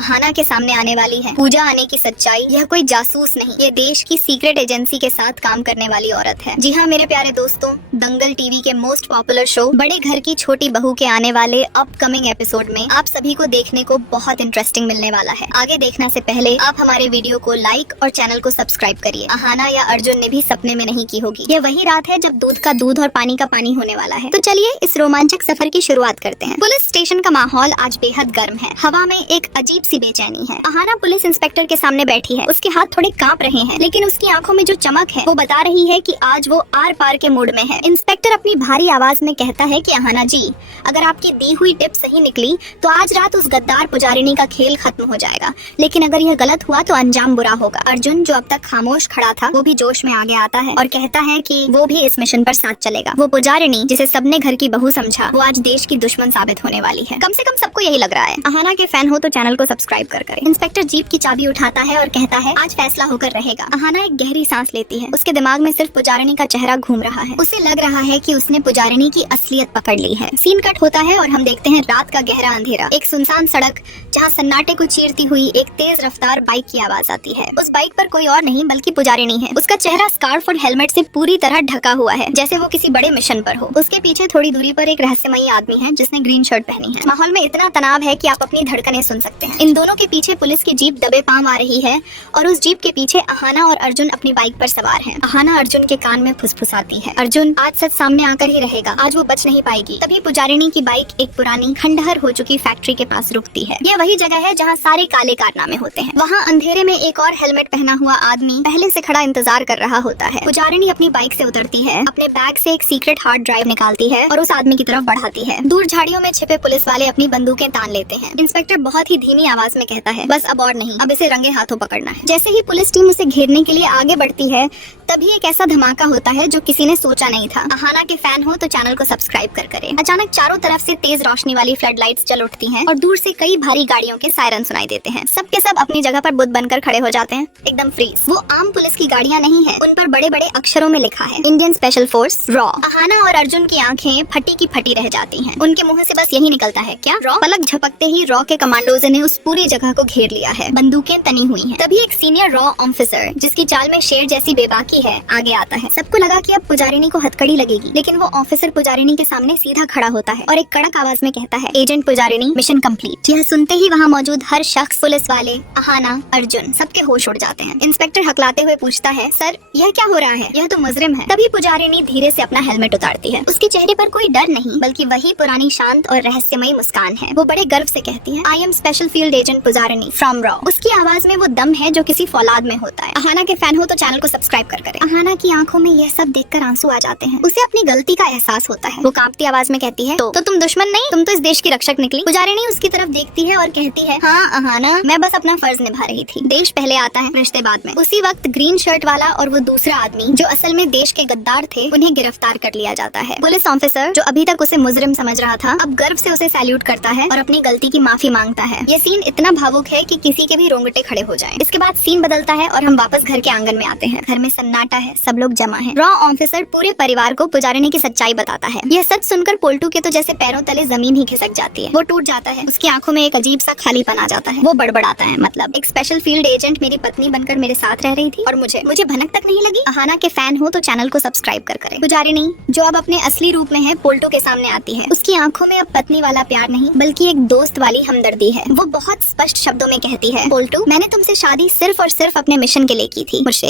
अहाना के सामने आने वाली है पूजा आने की सच्चाई। यह कोई जासूस नहीं, ये देश की सीक्रेट एजेंसी के साथ काम करने वाली औरत है। जी हाँ मेरे प्यारे दोस्तों, दंगल टीवी के मोस्ट पॉपुलर शो बड़े घर की छोटी बहू के आने वाले अपकमिंग एपिसोड में आप सभी को देखने को बहुत इंटरेस्टिंग मिलने वाला है। आगे देखने से पहले आप हमारे वीडियो को लाइक और चैनल को सब्सक्राइब करिए। अहाना या अर्जुन ने भी सपने में नहीं की होगी। यह वही रात है जब दूध का दूध और पानी का पानी होने वाला है। तो चलिए इस रोमांचक सफर की शुरुआत करते हैं। पुलिस स्टेशन का माहौल आज बेहद गर्म है। हवा में एक अजीब सी बेचैनी है। अहाना पुलिस इंस्पेक्टर के सामने बैठी है। उसके हाथ थोड़े कांप रहे हैं, लेकिन उसकी आंखों में जो चमक है वो बता रही है कि आज वो आर पार के मूड में है। इंस्पेक्टर अपनी भारी आवाज में कहता है कि अहाना जी, अगर आपकी दी हुई टिप सही निकली तो आज रात उस गद्दार पुजारिनी का खेल खत्म हो जाएगा, लेकिन अगर यह गलत हुआ तो अंजाम बुरा होगा। अर्जुन जो अब तक खामोश खड़ा था वो भी जोश में आगे आता है और कहता है कि वो भी इस मिशन पर साथ चलेगा। वो पुजारिनी जिसे सबने घर की बहू समझा वो आज देश की दुश्मन साबित होने वाली है। कम से कम सबको यही लग रहा है। अहाना के फैन हो तो चैनल को सब्सक्राइब करें। इंस्पेक्टर जीप की चाबी उठाता है और कहता है आज फैसला होकर रहेगा। अहाना एक गहरी सांस लेती है। उसके दिमाग में सिर्फ पुजारिनी का चेहरा घूम रहा है। उसे लग रहा है कि उसने पुजारिनी की असलियत पकड़ ली है। सीन कट होता है और हम देखते हैं रात का गहरा अंधेरा, एक सुनसान सड़क जहाँ सन्नाटे को चीरती हुई एक तेज रफ्तार बाइक की आवाज आती है। उस बाइक पर कोई और नहीं बल्कि पुजारिनी है। उसका चेहरा स्कार्फ और हेलमेट से पूरी तरह ढका हुआ है, जैसे वो किसी बड़े मिशन पर हो। उसके पीछे थोड़ी दूरी पर एक रहस्यमयी आदमी है जिसने ग्रीन शर्ट पहनी है। माहौल में इतना तनाव है कि आप अपनी धड़कनें सुन सकते हैं। इन दोनों के पीछे पुलिस की जीप दबे पांव आ रही है और उस जीप के पीछे अहाना और अर्जुन अपनी बाइक पर सवार हैं। अहाना अर्जुन के कान में फुसफुसाती है, अर्जुन आज सच सामने आकर ही रहेगा, आज वो बच नहीं पाएगी। तभी पुजारिनी की बाइक एक पुरानी खंडहर हो चुकी फैक्ट्री के पास रुकती है। यह वही जगह है जहाँ सारे काले कारनामे होते हैं। वहाँ अंधेरे में एक और हेलमेट पहना हुआ आदमी पहले से खड़ा इंतजार कर रहा होता है। पुजारिनी अपनी बाइक से उतरती है, अपने बैग से एक सीक्रेट हार्ड ड्राइव निकालती है और उस आदमी की तरफ बढ़ाती है। दूर झाड़ियों में छिपे पुलिस वाले अपनी बंदूकें तान लेते हैं। इंस्पेक्टर बहुत ही धीमी आवाज में कहता है बस अब और नहीं, अब इसे रंगे हाथों पकड़ना है। जैसे ही पुलिस टीम उसे घेरने के लिए आगे बढ़ती है तभी एक ऐसा धमाका होता है जो किसी ने सोचा नहीं था। अहाना के फैन हो तो चैनल को सब्सक्राइब करें। अचानक चारों तरफ से तेज रोशनी वाली फ्लड लाइट्स जल उठती हैं और दूर से कई भारी गाड़ियों के सायरन सुनाई देते हैं। सब के सब अपनी जगह पर बुद्ध बनकर खड़े हो जाते हैं, एकदम फ्रीज। वो आम पुलिस की गाड़ियां नहीं है, उन पर बड़े बड़े अक्षरों में लिखा है Indian special force raw. Ahana और अर्जुन की आंखें फटी की फटी रह जाती हैं। उनके मुंह से बस यही निकलता है क्या रॉ। पलक झपकते ही रॉ के कमांडोज ने उस पूरी जगह को घेर लिया है, बंदूकें तनी हुई हैं। तभी एक सीनियर रॉ ऑफिसर जिसकी चाल में शेर जैसी बेबाकी है आगे आता है। सबको लगा कि अब पुजारिनी को हथकड़ी लगेगी, लेकिन वो ऑफिसर पुजारिनी के सामने सीधा खड़ा होता है और एक कड़क आवाज में कहता है एजेंट पुजारिनी मिशन कंप्लीट। यह सुनते ही वहाँ मौजूद हर शख्स, पुलिस वाले, अहाना, अर्जुन, सबके होश उड़ जाते हैं। इंस्पेक्टर हकलाते हुए पूछता है सर यह क्या हो रहा है, यह तो मुजरिम है। तभी पुजारिनी धीरे से अपना हेलमेट उतारती है। उसके चेहरे पर कोई डर नहीं बल्कि वही पुरानी शांत और रहस्यमयी मुस्कान है। वो बड़े गर्व से कहती है I am special field agent Pujarini from रॉ। उसकी आवाज में वो दम है जो किसी फौलाद में होता है। अहाना के फैन हो तो चैनल को सब्सक्राइब करें। अहाना की आंखों में यह सब देखकर आंसू आ जाते हैं। उसे अपनी गलती का एहसास होता है। वो कांपती आवाज में कहती है तो तुम दुश्मन नहीं, तुम तो इस देश की रक्षक निकली। पुजारिनी उसकी तरफ देखती है और कहती है हाँ अहाना, मैं बस अपना फर्ज निभा रही थी, देश पहले आता है रिश्ते बाद में। उसी वक्त ग्रीन शर्ट वाला और वो दूसरा आदमी जो असल में देश के गद्दार थे उन्हें गिरफ्तार कर लिया जाता है। पुलिस ऑफिसर जो अभी तक उसे मुजरिम समझ रहा था अब गर्व से उसे सैल्यूट करता है और अपनी गलती की माफी मांगता है। ये सीन इतना भावुक है कि किसी के भी रोंगटे खड़े हो जाएं। इसके बाद सीन बदलता है और हम वापस घर के आंगन में आते हैं। घर में सन्नाटा है, सब लोग जमा है। रॉ ऑफिसर पूरे परिवार को पुजारिनी की सच्चाई बताता है। यह सच सुनकर पोल्टू के तो जैसे पैरों तले जमीन ही खिसक जाती है। वो टूट जाता है, उसकी आंखों में एक अजीब सा खालीपन आ जाता है। वो बड़बड़ाता है मतलब एक स्पेशल फील्ड एजेंट मेरी पत्नी बनकर मेरे साथ रह रही थी और मुझे भनक तक नहीं लगी। अहाना के फैन हो तो चैनल को सब्सक्राइब करें। पुजारिनी जो अब अपने असली रूप में है पोल्टू के सामने आती है। उसकी आंखों में अब पत्नी वाला प्यार नहीं बल्कि एक दोस्त वाली हमदर्दी है। वो बहुत स्पष्ट शब्दों में कहती है पोल्टू मैंने तुमसे शादी सिर्फ और सिर्फ अपने मिशन के लिए की थी, मुझसे